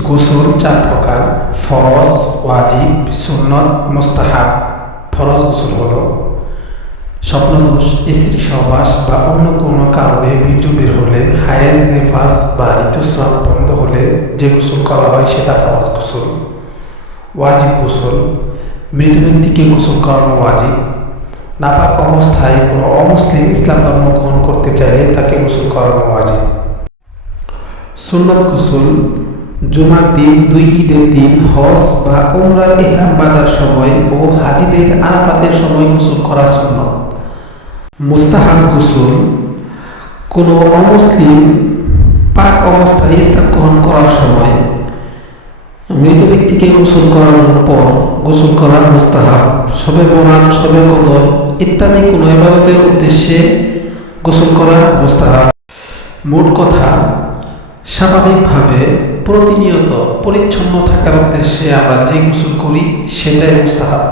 গোসল চার প্রকার, ফরজ, ওয়াজিব, সুন্নত, মোস্তাহাব। ফরজ গোসল হলো স্বপ্নদোষ, স্ত্রী সহবাস বা অন্য কোনো কারণে বীর্য বের হলে, হায়েজ, নেফাস বা ঋতুস্রাব বন্ধ হলে যে গোসল করা হয় সেটা ফরজ গোসল। ওয়াজিব গোসল, মৃত ব্যক্তিকে গোসল করানো ওয়াজিব। নাপাক অবস্থায় কোনো অমুসলিম ইসলাম ধর্ম গ্রহণ করতে চাইলে তাকে গোসল করানো ওয়াজিব। সুন্নত গোসল জুমার দিন দুই ঈদের দিন, হজ বা উমরার ইহরাম বাঁধার সময় ও হাজিদের আরাফাতের সময় গোসল করা সুন্নত। মুস্তাহাব গোসল, কোনো অমুসলিম পাক অবস্থায় ইসলাম গ্রহণ করার সময় মৃত ব্যক্তিকে গোসল করানোর পর গোসল করা মুস্তাহাব সবে বরাত সবে কদর ইত্যাদি কোনো ইবাদতের উদ্দেশ্যে গোসল করা মুস্তাহাব। মোট কথা, স্বাভাবিকভাবে প্রতিনিয়ত পরিচ্ছন্ন থাকার উদ্দেশ্যে আমরা যে গোসল করি সেটাই মুস্তাহাব।